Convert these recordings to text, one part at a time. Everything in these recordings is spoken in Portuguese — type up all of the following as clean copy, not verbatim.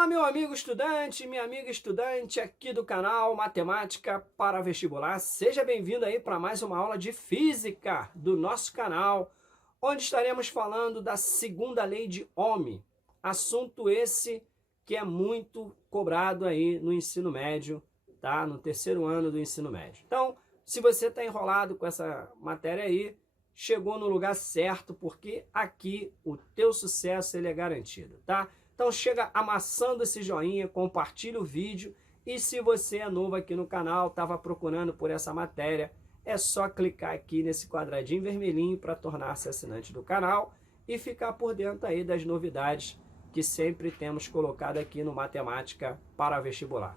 Fala, meu amigo estudante, minha amiga estudante aqui do canal Matemática para Vestibular. Seja bem-vindo aí para mais uma aula de Física do nosso canal, onde estaremos falando da segunda lei de Ohm. Assunto esse que é muito cobrado aí no ensino médio, tá? No terceiro ano do ensino médio. Então, se você está enrolado com essa matéria aí, chegou no lugar certo, porque aqui o teu sucesso ele é garantido, tá? Então chega amassando esse joinha, compartilha o vídeo e se você é novo aqui no canal, estava procurando por essa matéria, é só clicar aqui nesse quadradinho vermelhinho para tornar-se assinante do canal e ficar por dentro aí das novidades que sempre temos colocado aqui no Matemática para Vestibular.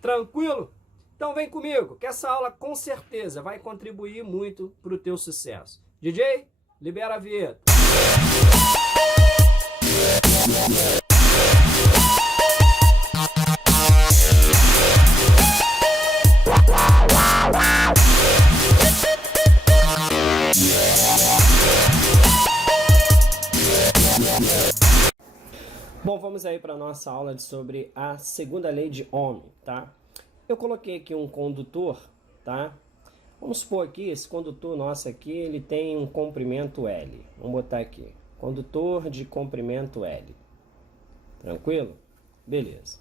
Tranquilo? Então vem comigo, que essa aula com certeza vai contribuir muito para o teu sucesso. DJ, libera a vinheta. Bom, vamos aí para a nossa aula sobre a segunda lei de Ohm, tá? Eu coloquei aqui um condutor, tá? Vamos supor aqui, esse condutor nosso aqui, ele tem um comprimento L. Vamos botar aqui, condutor de comprimento L. Tranquilo? Beleza.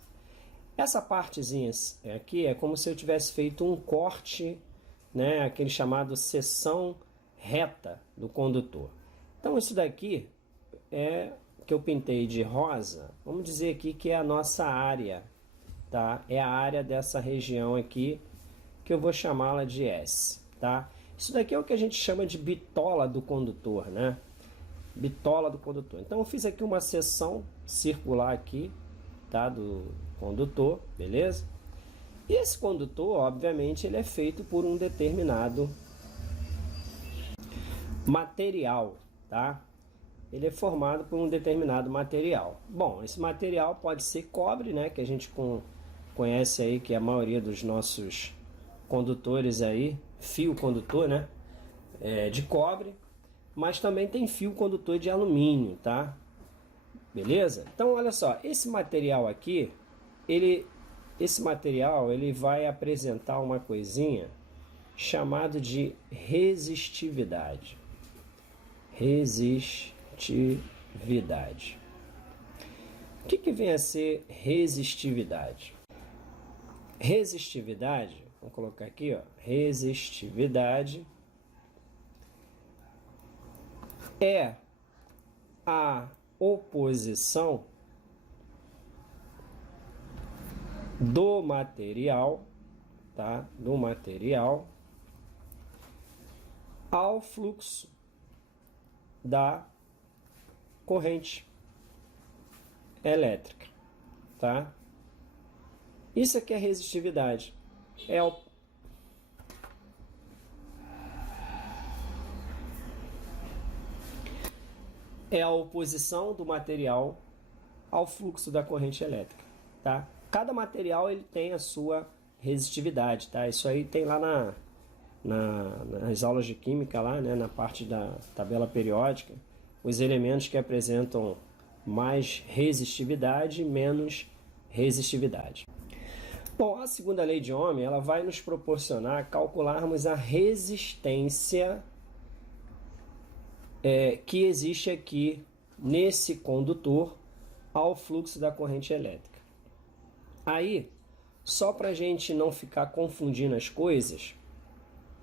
Essa partezinha aqui é como se eu tivesse feito um corte, né? Aquele chamado seção reta do condutor. Então isso daqui é que eu pintei de rosa, vamos dizer aqui que é a nossa área, tá? É a área dessa região aqui, que eu vou chamá-la de S, tá? Isso daqui é o que a gente chama de bitola do condutor, né? Bitola do condutor. Então eu fiz aqui uma seção circular aqui, tá? Do condutor, beleza? E esse condutor, obviamente, ele é feito por um determinado material, tá? Ele é formado por um determinado material. Bom, esse material pode ser cobre, né? Que a gente conhece aí, que a maioria dos nossos condutores aí, fio condutor, né? De cobre, mas também tem fio condutor de alumínio, tá? Beleza? Então, olha só, esse material aqui, esse material ele vai apresentar uma coisinha chamada de resistividade. Resistividade. O que vem a ser resistividade? Resistividade, vamos colocar aqui, ó, resistividade é a oposição do material, tá? Do material ao fluxo da corrente elétrica, tá? Isso aqui é resistividade. É a oposição do material ao fluxo da corrente elétrica, tá? Cada material ele tem a sua resistividade, tá? Isso aí tem lá nas aulas de química lá, né? Na parte da tabela periódica, os elementos que apresentam mais resistividade e menos resistividade. Bom, a segunda lei de Ohm, ela vai nos proporcionar calcularmos a resistência que existe aqui nesse condutor ao fluxo da corrente elétrica. Aí, só para a gente não ficar confundindo as coisas,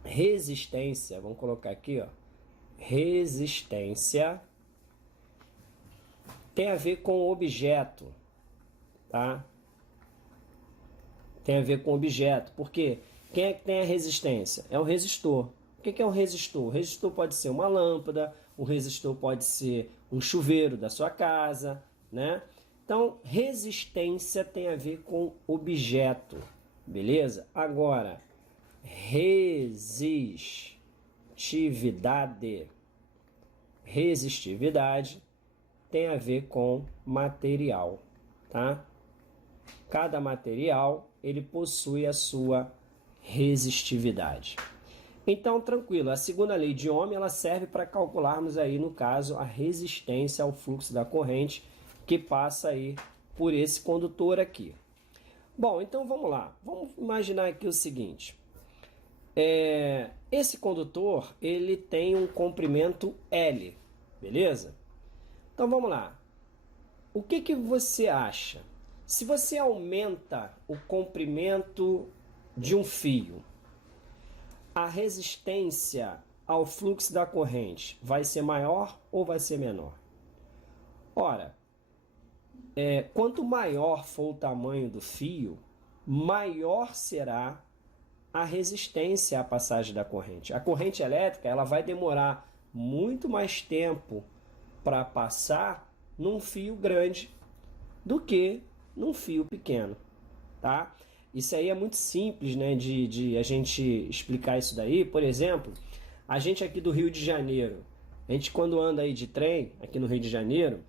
resistência, vamos colocar aqui, ó, resistência tem a ver com objeto, tá? Tem a ver com objeto, porque quem é que tem a resistência? É o resistor. O que é um resistor? O resistor pode ser uma lâmpada, o resistor pode ser um chuveiro da sua casa, né? Então, resistência tem a ver com objeto, beleza? Agora, resistividade tem a ver com material, tá? Cada material, ele possui a sua resistividade. Então, tranquilo, a segunda lei de Ohm, ela serve para calcularmos aí, no caso, a resistência ao fluxo da corrente que passa aí por esse condutor aqui. Bom, então vamos lá. Vamos imaginar aqui o seguinte. Esse condutor, ele tem um comprimento L, beleza? Então vamos lá. O que você acha? Se você aumenta o comprimento de um fio, a resistência ao fluxo da corrente vai ser maior ou vai ser menor? Ora, quanto maior for o tamanho do fio, maior será a resistência à passagem da corrente. A corrente elétrica ela vai demorar muito mais tempo para passar num fio grande do que num fio pequeno, tá? Isso aí é muito simples, né, de a gente explicar isso daí. Por exemplo, a gente aqui do Rio de Janeiro, a gente quando anda aí de trem, aqui no Rio de Janeiro,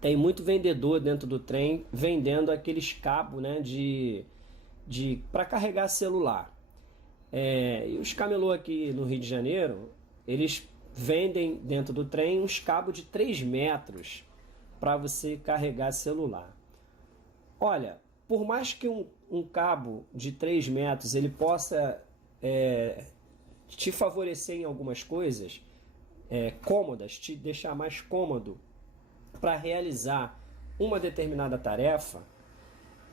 tem muito vendedor dentro do trem vendendo aqueles cabos, né, para carregar celular. E os camelô aqui no Rio de Janeiro, eles vendem dentro do trem uns cabos de 3 metros para você carregar celular. Olha, por mais que um cabo de 3 metros ele possa te favorecer em algumas coisas cômodas, te deixar mais cômodo para realizar uma determinada tarefa,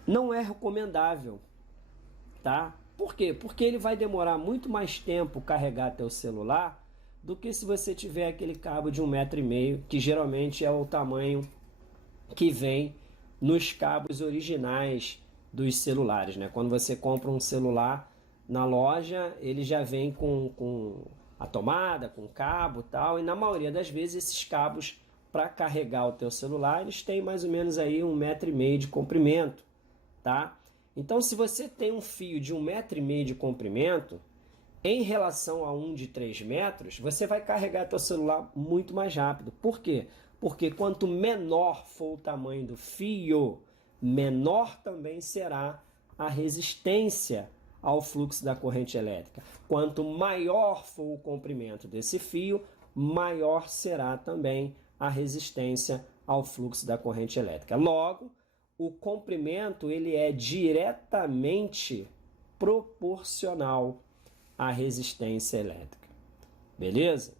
não é recomendável, tá? Por quê? Porque ele vai demorar muito mais tempo carregar teu celular do que se você tiver aquele cabo de 1,5 m, que geralmente é o tamanho que vem nos cabos originais dos celulares, né? Quando você compra um celular na loja, ele já vem com a tomada, com cabo e tal, e na maioria das vezes esses cabos para carregar o teu celular, eles têm mais ou menos aí 1,5 m de comprimento, tá? Então, se você tem um fio de 1,5 m de comprimento, em relação a um de 3 metros, você vai carregar teu celular muito mais rápido. Por quê? Porque quanto menor for o tamanho do fio, menor também será a resistência ao fluxo da corrente elétrica. Quanto maior for o comprimento desse fio, maior será também a resistência ao fluxo da corrente elétrica. Logo, o comprimento ele é diretamente proporcional à resistência elétrica. Beleza?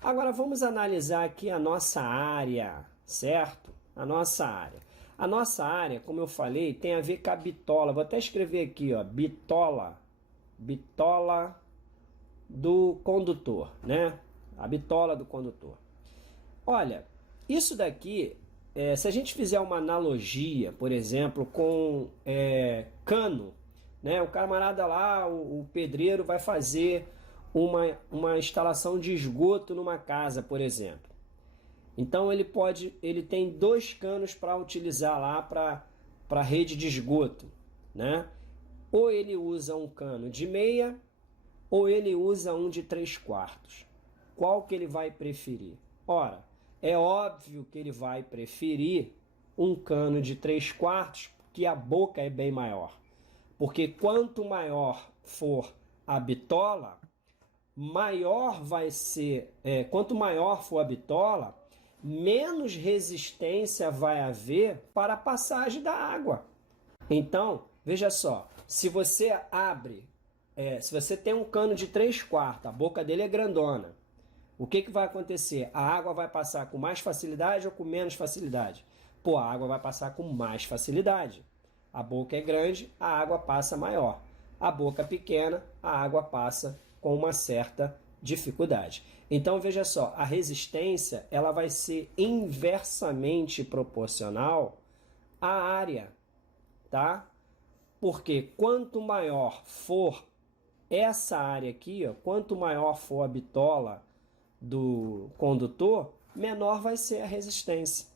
Agora vamos analisar aqui a nossa área, certo? A nossa área. A nossa área, como eu falei, tem a ver com a bitola. Vou até escrever aqui, ó, bitola do condutor, né? A bitola do condutor. Olha, isso daqui, se a gente fizer uma analogia, por exemplo, com cano, né? O camarada lá, o pedreiro vai fazer uma instalação de esgoto numa casa, por exemplo. Então ele tem 2 canos para utilizar lá para a rede de esgoto, né? Ou ele usa um cano de meia, ou ele usa um de 3/4. Qual que ele vai preferir? Ora, é óbvio que ele vai preferir um cano de 3/4, porque a boca é bem maior. Porque quanto maior for a bitola, maior vai ser, quanto maior for a bitola, menos resistência vai haver para a passagem da água. Então, veja só, se você se você tem um cano de 3/4, a boca dele é grandona, o que vai acontecer? A água vai passar com mais facilidade ou com menos facilidade? Pô, a água vai passar com mais facilidade. A boca é grande, a água passa maior. A boca pequena, a água passa com uma certa dificuldade. Então, veja só, a resistência ela vai ser inversamente proporcional à área, tá? Porque quanto maior for essa área aqui, ó, quanto maior for a bitola do condutor, menor vai ser a resistência.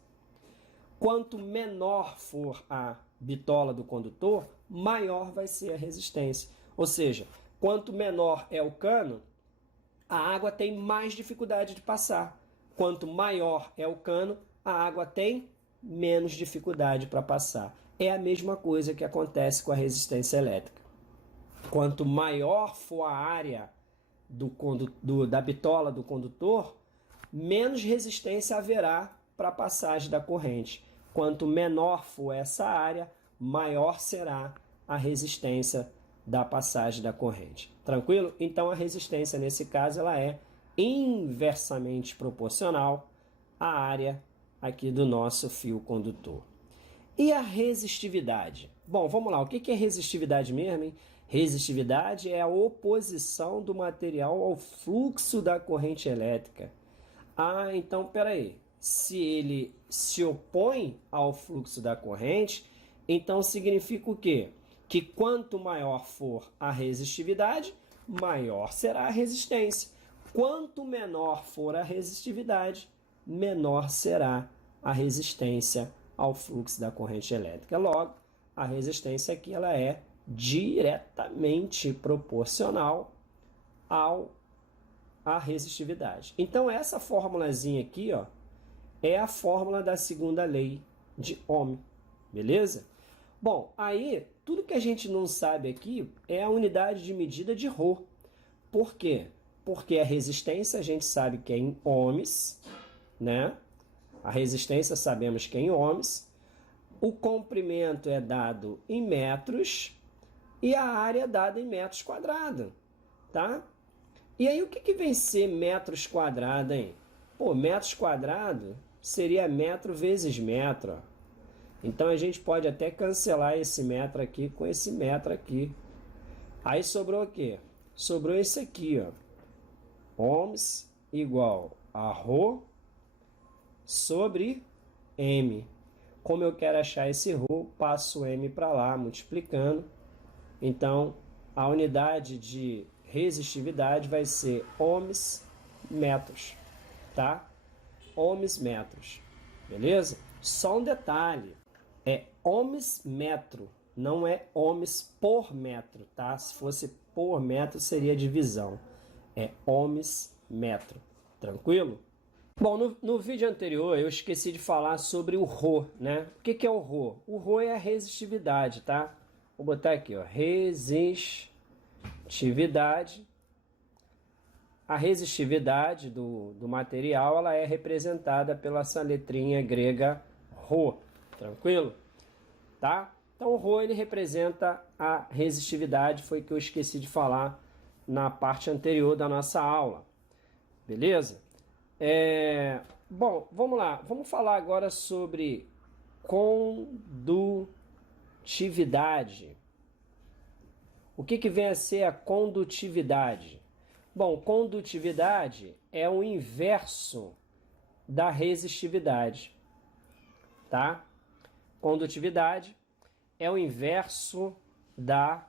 Quanto menor for a bitola do condutor, maior vai ser a resistência. Ou seja, quanto menor é o cano, a água tem mais dificuldade de passar. Quanto maior é o cano, a água tem menos dificuldade para passar. É a mesma coisa que acontece com a resistência elétrica. Quanto maior for a área da bitola do condutor, menos resistência haverá para a passagem da corrente. Quanto menor for essa área, maior será a resistência da passagem da corrente. Tranquilo? Então a resistência nesse caso ela é inversamente proporcional à área aqui do nosso fio condutor. E a resistividade? Bom, vamos lá. O que é resistividade mesmo, hein? Resistividade é a oposição do material ao fluxo da corrente elétrica. Ah, então peraí. Se ele se opõe ao fluxo da corrente, então significa o quê? Que quanto maior for a resistividade, maior será a resistência. Quanto menor for a resistividade, menor será a resistência ao fluxo da corrente elétrica. Logo, a resistência aqui ela é diretamente proporcional à resistividade. Então, essa formulazinha aqui, ó, é a fórmula da segunda lei de Ohm, beleza? Bom, aí, tudo que a gente não sabe aqui é a unidade de medida de Rho. Por quê? Porque a resistência a gente sabe que é em ohms, né? A resistência sabemos que é em ohms. O comprimento é dado em metros e a área é dada em metros quadrados, tá? E aí o que vem ser metros quadrados, hein? Pô, metros quadrados seria metro vezes metro, ó. Então a gente pode até cancelar esse metro aqui com esse metro aqui. Aí sobrou o quê? Sobrou esse aqui, ó. Ohms igual a Rho sobre M. Como eu quero achar esse Rho, passo o M para lá, multiplicando. Então, a unidade de resistividade vai ser ohms metros, tá? Ohms metros, beleza? Só um detalhe, é ohms metro, não é ohms por metro, tá? Se fosse por metro, seria divisão. É ohms metro, tranquilo? Bom, no vídeo anterior eu esqueci de falar sobre o Rho, né? O que é o Rho? O Rho é a resistividade, tá? Vou botar aqui, ó, resistividade. A resistividade do material ela é representada pela essa letrinha grega Rho, tranquilo? Tá? Então o Rho ele representa a resistividade, foi que eu esqueci de falar na parte anterior da nossa aula, beleza? Bom, vamos lá, vamos falar agora sobre condutividade. O que vem a ser a condutividade? Bom, condutividade é o inverso da resistividade, tá? Condutividade é o inverso da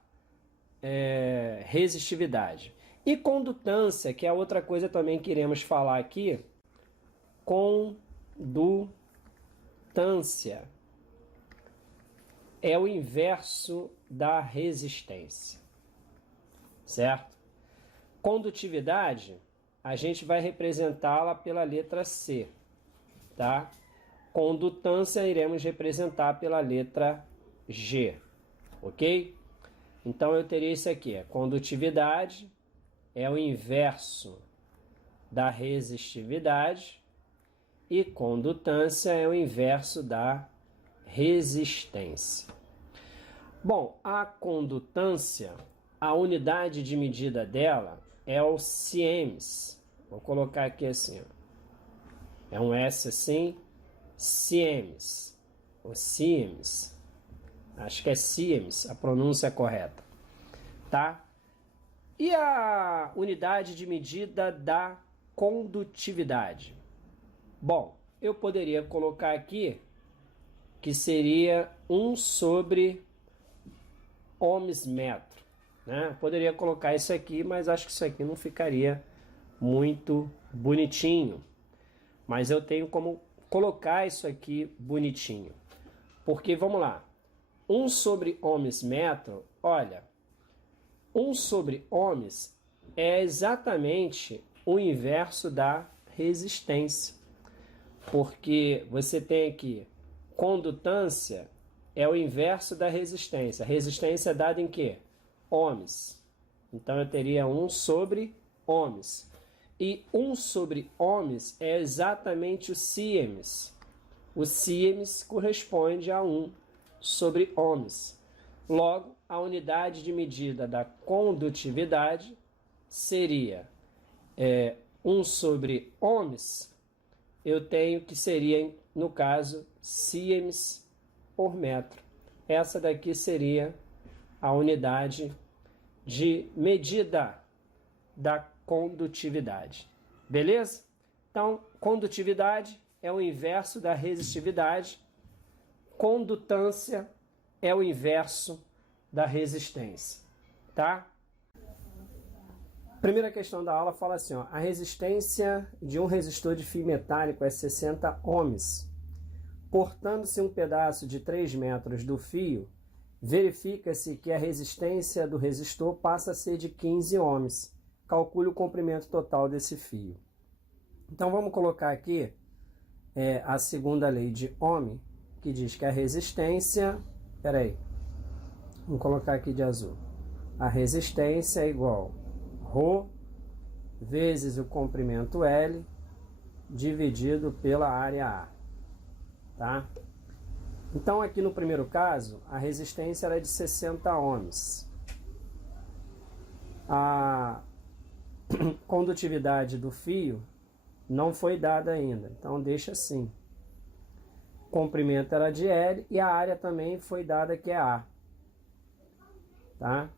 resistividade. E condutância, que é outra coisa também que iremos falar aqui, condutância é o inverso da resistência, certo? Condutividade, a gente vai representá-la pela letra C, tá? Condutância iremos representar pela letra G, ok? Então eu teria isso aqui, condutividade é o inverso da resistividade e condutância é o inverso da resistência. Bom, a condutância, a unidade de medida dela é o siemens. Vou colocar aqui assim, ó. É um S assim, siemens. O siemens. Acho que é siemens, a pronúncia correta. Tá? E a unidade de medida da condutividade? Bom, eu poderia colocar aqui que seria 1 sobre ohms metro, né? Poderia colocar isso aqui, mas acho que isso aqui não ficaria muito bonitinho. Mas eu tenho como colocar isso aqui bonitinho. Porque, vamos lá, 1 sobre ohms metro, olha, 1 sobre ohms é exatamente o inverso da resistência. Porque você tem aqui, condutância é o inverso da resistência. A resistência é dada em quê? Ohms. Então eu teria 1 sobre ohms. E 1 sobre ohms é exatamente o siemens. O siemens corresponde a 1 sobre ohms. Logo, a unidade de medida da condutividade seria 1 sobre ohms, eu tenho que seria, no caso, siemens por metro. Essa daqui seria a unidade de medida da condutividade. Beleza? Então, condutividade é o inverso da resistividade, condutância é o inverso da resistência, tá? Primeira questão da aula fala assim, ó, a resistência de um resistor de fio metálico é 60 ohms. Cortando-se um pedaço de 3 metros do fio, verifica-se que a resistência do resistor passa a ser de 15 ohms. Calcule o comprimento total desse fio. Então vamos colocar aqui a segunda lei de Ohm, que diz que a resistência... vamos colocar aqui de azul. A resistência é igual ρ vezes o comprimento L dividido pela área A. Tá? Então aqui no primeiro caso, a resistência era de 60 ohms. A condutividade do fio não foi dada ainda, então deixa assim. O comprimento era de L e a área também foi dada, que é A. Tá?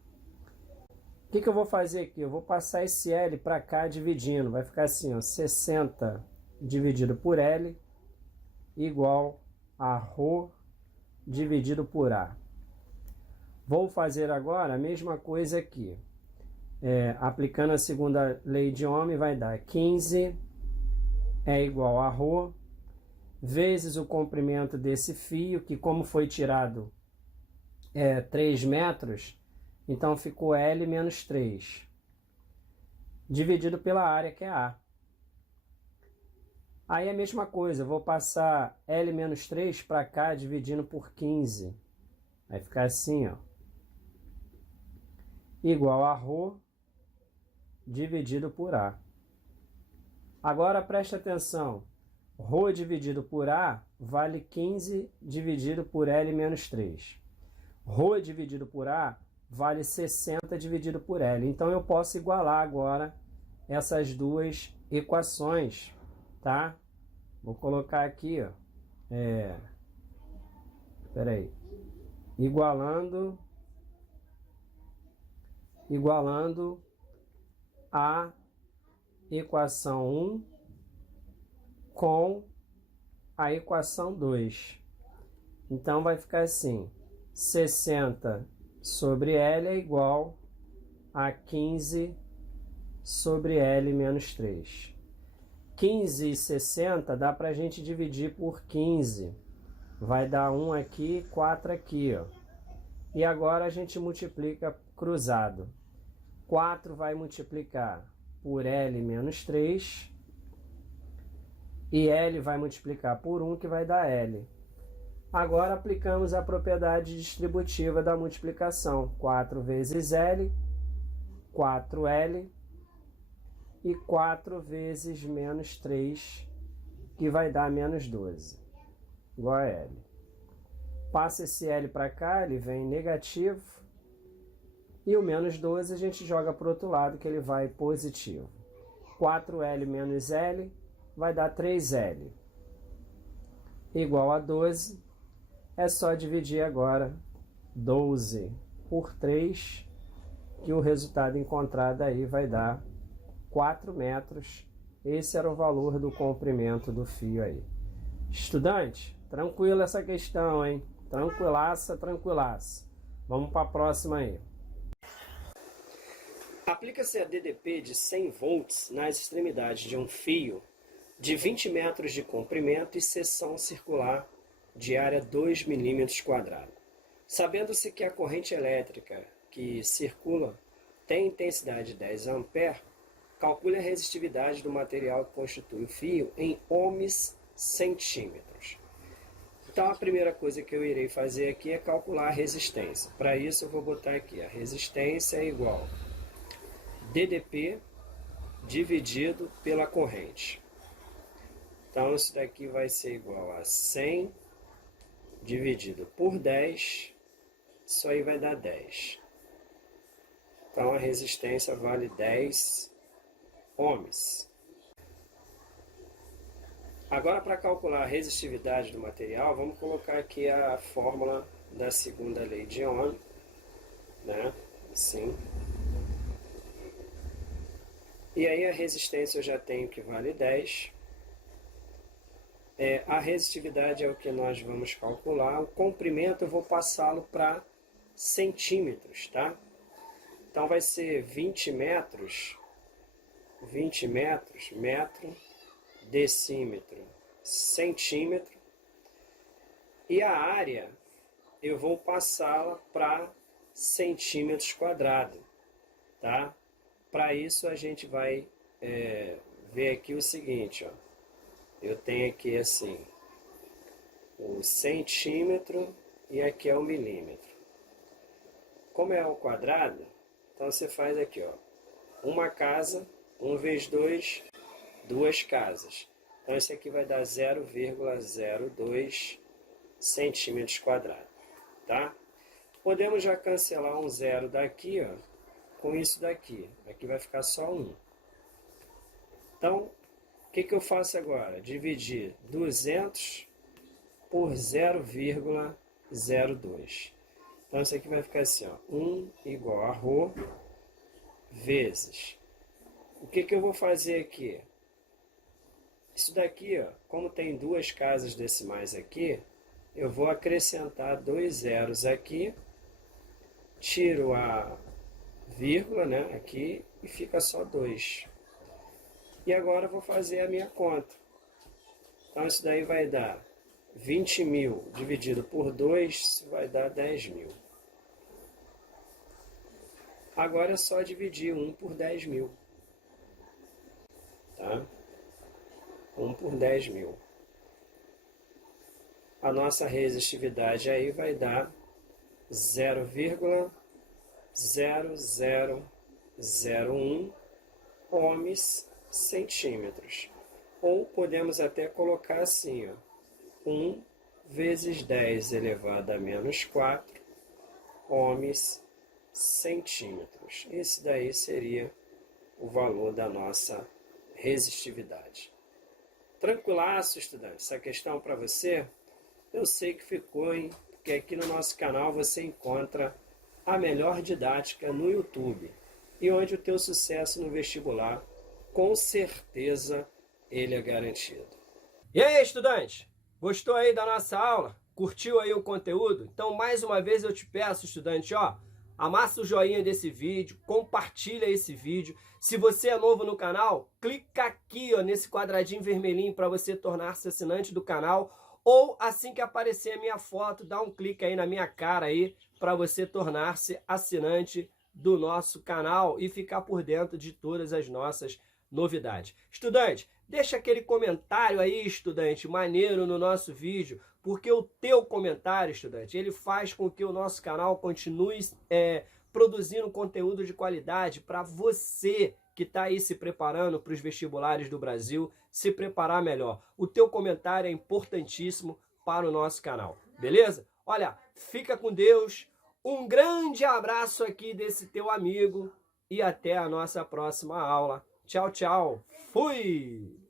O que eu vou fazer aqui? Eu vou passar esse L para cá dividindo. Vai ficar assim, ó, 60 dividido por L igual a ρ dividido por A. Vou fazer agora a mesma coisa aqui. Aplicando a segunda lei de Ohm, vai dar 15 é igual a ρ vezes o comprimento desse fio, que como foi tirado 3 metros, então ficou L menos 3, dividido pela área, que é A. Aí a mesma coisa, eu vou passar L menos 3 para cá, dividindo por 15. Vai ficar assim, ó. Igual a ρ dividido por A. Agora preste atenção. Ρ dividido por A vale 15 dividido por L menos 3. Ρ dividido por A vale 60 dividido por L. Então eu posso igualar agora essas duas equações, tá? Vou colocar aqui, ó. Igualando a equação 1 com a equação 2. Então vai ficar assim, 60 sobre L é igual a 15 sobre L menos 3. 15 e 60 dá para a gente dividir por 15. Vai dar 1 aqui, 4 aqui, ó. E agora a gente multiplica cruzado. 4 vai multiplicar por L menos 3. E L vai multiplicar por 1, que vai dar L. Agora aplicamos a propriedade distributiva da multiplicação. 4 vezes L, 4L. E 4 vezes menos 3, que vai dar menos 12. Igual a L. Passa esse L para cá, ele vem negativo. E o menos 12 a gente joga para o outro lado, que ele vai positivo. 4L menos L vai dar 3L. Igual a 12. É só dividir agora 12 por 3, que o resultado encontrado aí vai dar 4 metros. Esse era o valor do comprimento do fio aí. Estudante, tranquilo essa questão, hein? Tranquilaça, tranquilaça. Vamos para a próxima aí. Aplica-se a DDP de 100 volts nas extremidades de um fio de 20 metros de comprimento e seção circular de área 2 milímetros quadrados. Sabendo-se que a corrente elétrica que circula tem intensidade de 10 A, calcule a resistividade do material que constitui o fio em ohms centímetros. Então a primeira coisa que eu irei fazer aqui é calcular a resistência. Para isso eu vou botar aqui, a resistência é igual a DDP dividido pela corrente. Então, isso daqui vai ser igual a 100 dividido por 10. Isso aí vai dar 10. Então, a resistência vale 10 ohms. Agora, para calcular a resistividade do material, vamos colocar aqui a fórmula da segunda lei de Ohm, né? Assim. E aí a resistência eu já tenho que vale 10. A resistividade é o que nós vamos calcular. O comprimento eu vou passá-lo para centímetros, tá? Então vai ser 20 metros, metro, decímetro, centímetro. E a área eu vou passá-la para centímetros quadrados, tá? Para isso a gente vai ver aqui o seguinte, ó. Eu tenho aqui assim, o centímetro e aqui é o milímetro. Como é ao quadrado, então você faz aqui, ó, uma casa, 1 vezes 2, duas casas. Então esse aqui vai dar 0,02 centímetros quadrados, tá? Podemos já cancelar um zero daqui, ó, com isso daqui. Aqui vai ficar só 1. Então, o que eu faço agora? Dividir 200 por 0,02. Então, isso aqui vai ficar assim, ó, 1 igual a ρ vezes. O que eu vou fazer aqui? Isso daqui, ó, como tem duas casas decimais aqui, eu vou acrescentar 2 zeros aqui, tiro a vírgula, né, aqui, e fica só 2. E agora eu vou fazer a minha conta. Então, isso daí vai dar 20.000 dividido por 2, vai dar 10.000. Agora é só dividir 1 por 10.000. Tá? 1 por 10.000. A nossa resistividade aí vai dar 0,0001 ohms centímetros. Ou podemos até colocar assim, ó, 1 vezes 10 elevado a menos 4 ohms centímetros. Esse daí seria o valor da nossa resistividade. Tranquilaço, estudante? Essa questão para você, eu sei que ficou, hein? Porque aqui no nosso canal você encontra a melhor didática no YouTube. E onde o teu sucesso no vestibular, com certeza, ele é garantido. E aí, estudante? Gostou aí da nossa aula? Curtiu aí o conteúdo? Então, mais uma vez eu te peço, estudante, ó, amassa o joinha desse vídeo, compartilha esse vídeo. Se você é novo no canal, clica aqui, ó, nesse quadradinho vermelhinho para você tornar-se assinante do canal. Ou assim que aparecer a minha foto, dá um clique aí na minha cara aí para você tornar-se assinante do nosso canal e ficar por dentro de todas as nossas novidades. Estudante, deixa aquele comentário aí, estudante, maneiro no nosso vídeo, porque o teu comentário, estudante, ele faz com que o nosso canal continue produzindo conteúdo de qualidade para você que está aí se preparando para os vestibulares do Brasil, se preparar melhor. O teu comentário é importantíssimo para o nosso canal, beleza? Olha, fica com Deus, um grande abraço aqui desse teu amigo e até a nossa próxima aula. Tchau, tchau. Fui!